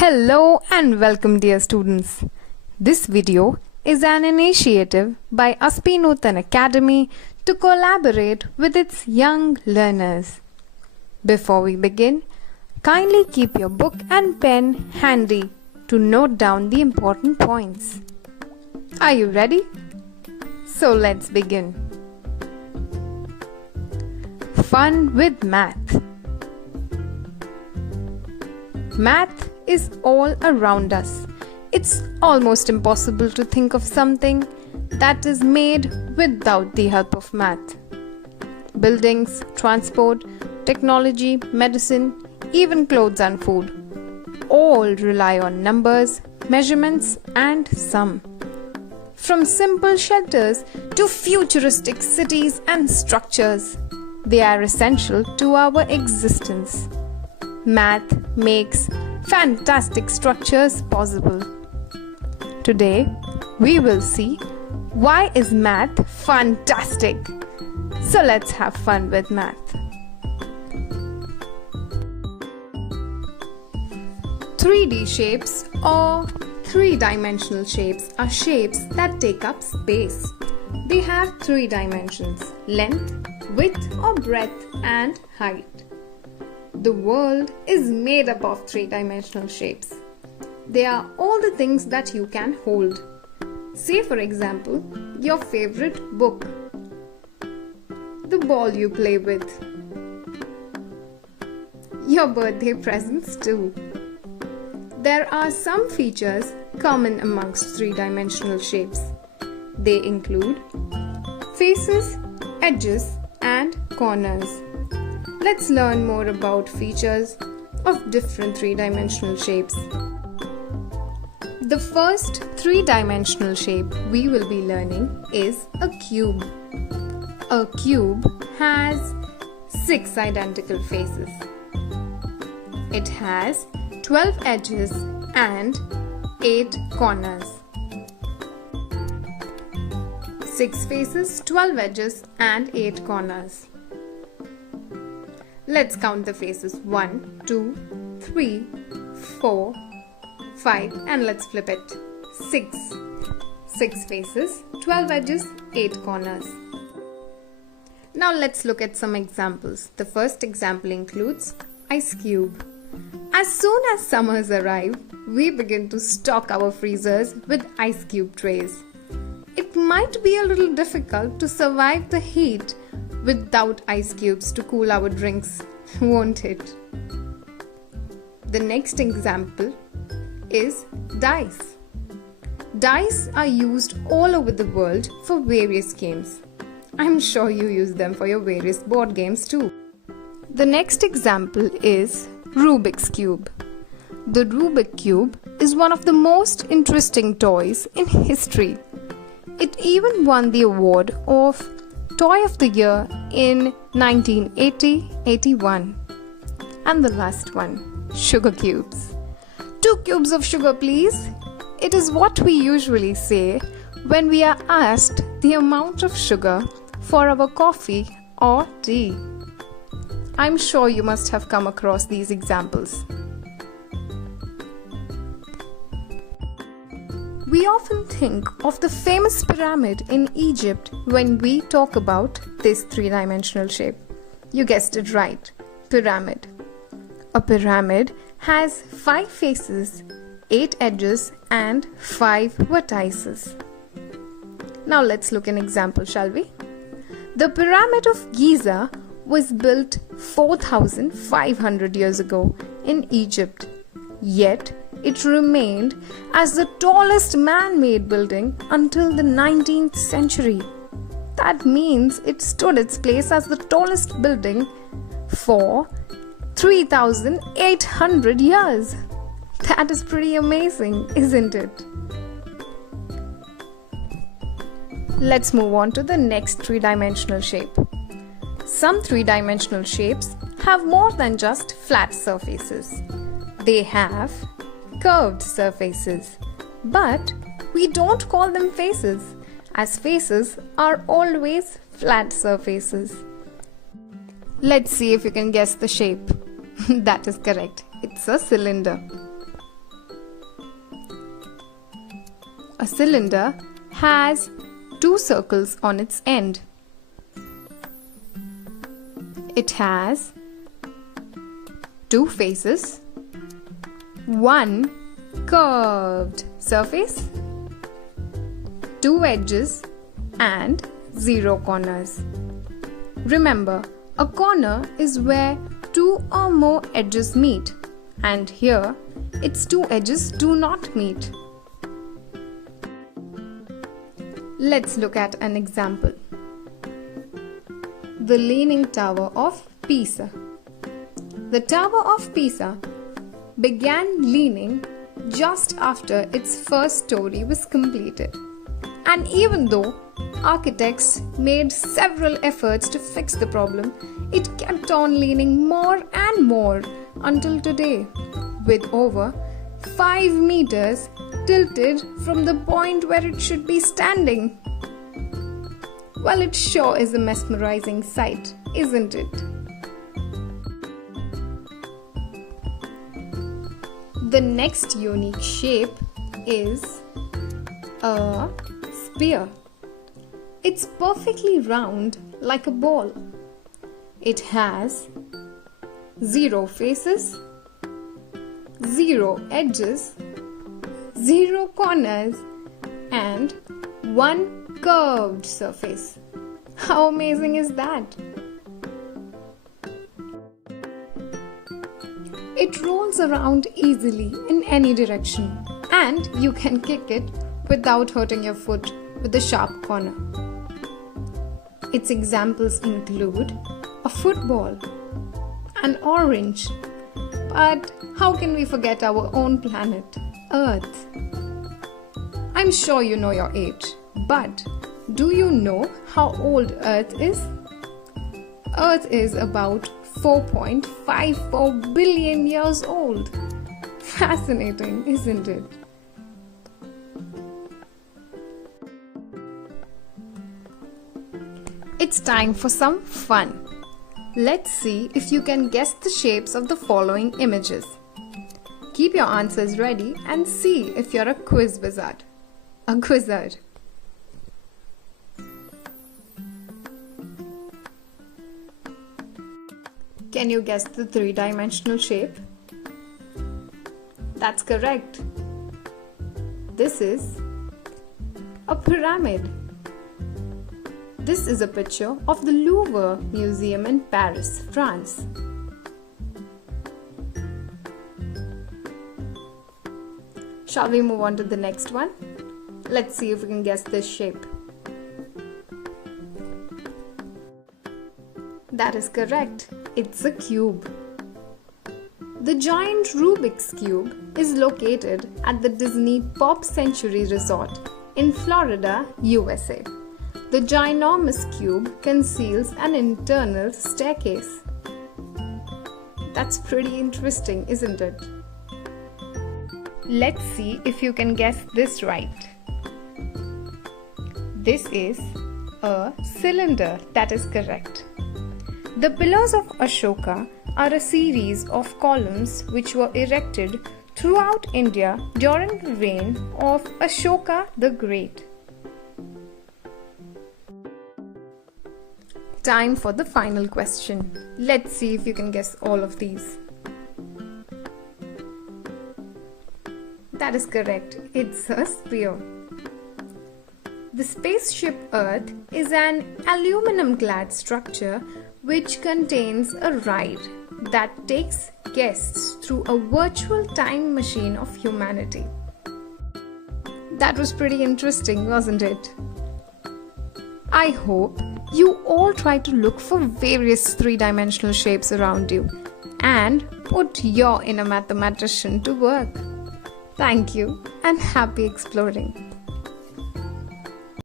Hello and welcome, dear students. This video is an initiative by Aspee Nutan Academy to collaborate with its young learners. Before we begin, kindly keep your book and pen handy to note down the important points. Are you ready? So let's begin. Fun with math. Math is all around us. It's almost impossible to think of something that is made without the help of math. Buildings, transport, technology, medicine, even clothes and food all rely on numbers, measurements, and sum. From simple shelters to futuristic cities and structures, they are essential to our existence. Math makes fantastic structures possible. Today, we will see why is math fantastic. So let's have fun with math. 3D shapes or three-dimensional shapes are shapes that take up space. They have 3 dimensions: length, width or breadth, and height. The world is made up of 3-dimensional shapes. They are all the things that you can hold. Say, for example, your favorite book, the ball you play with, your birthday presents too. There are some features common amongst 3-dimensional shapes. They include faces, edges, and corners. Let's learn more about features of different 3-dimensional shapes. The first 3-dimensional shape we will be learning is a cube. A cube has 6 identical faces. It has 12 edges and 8 corners. 6 faces, 12 edges and 8 corners. Let's count the faces: 1, 2, 3, 4, 5, and let's flip it. 6. 6 faces, 12 edges, 8 corners. Now let's look at some examples. The first example includes ice cube. As soon as summers arrive, we begin to stock our freezers with ice cube trays. It might be a little difficult to survive the heat without ice cubes to cool our drinks, won't it? The next example is dice. Dice are used all over the world for various games. I'm sure you use them for your various board games too. The next example is Rubik's Cube. The Rubik's Cube is one of the most interesting toys in history. It even won the award of Toy of the Year in 1980-81. And the last one, sugar cubes. 2 cubes of sugar, please. It is what we usually say when we are asked the amount of sugar for our coffee or tea. I'm sure you must have come across these examples. We often think of the famous pyramid in Egypt when we talk about this 3-dimensional shape. You guessed it right, pyramid. A pyramid has 5 faces, 8 edges, and 5 vertices. Now let's look at an example, shall we? The Pyramid of Giza was built 4,500 years ago in Egypt, yet it remained as the tallest man-made building until the 19th century. That means it stood its place as the tallest building for 3,800 years. That is pretty amazing, isn't it? Let's move on to the next 3-dimensional shape. Some 3-dimensional shapes have more than just flat surfaces. They have curved surfaces, but we don't call them faces, as faces are always flat surfaces. Let's see if you can guess the shape. That is correct. It's a cylinder. A cylinder has two circles on its end. It has two faces, one curved surface, two edges, and 0 corners. Remember, a corner is where two or more edges meet, and here its two edges do not meet. Let's look at an example. The Leaning Tower of Pisa. The Tower of Pisa began leaning just after its first story was completed. And even though architects made several efforts to fix the problem, it kept on leaning more and more until today, with over 5 meters tilted from the point where it should be standing. Well, it sure is a mesmerizing sight, isn't it? The next unique shape is a sphere. It's perfectly round like a ball. It has 0 faces, 0 edges, 0 corners, and 1 curved surface. How amazing is that? It rolls around easily in any direction, and you can kick it without hurting your foot with a sharp corner. Its examples include a football, an orange, but how can we forget our own planet, Earth? I'm sure you know your age, but do you know how old Earth is? Earth is about 4.54 billion years old. Fascinating, isn't it? It's time for some fun. Let's see if you can guess the shapes of the following images. Keep your answers ready and see if you're a quiz wizard. A quizzard. Can you guess the 3-dimensional shape? That's correct. This is a pyramid. This is a picture of the Louvre Museum in Paris, France. Shall we move on to the next one? Let's see if we can guess this shape. That is correct. It's a cube. The giant Rubik's Cube is located at the Disney Pop Century Resort in Florida, USA. The ginormous cube conceals an internal staircase. That's pretty interesting, isn't it? Let's see if you can guess this right. This is a cylinder. That is correct. The pillars of Ashoka are a series of columns which were erected throughout India during the reign of Ashoka the Great. Time for the final question. Let's see if you can guess all of these. That is correct. It's a sphere. The spaceship Earth is an aluminum-clad structure which contains a ride that takes guests through a virtual time machine of humanity. That was pretty interesting, wasn't it? I hope you all try to look for various 3-dimensional shapes around you and put your inner mathematician to work. Thank you and happy exploring.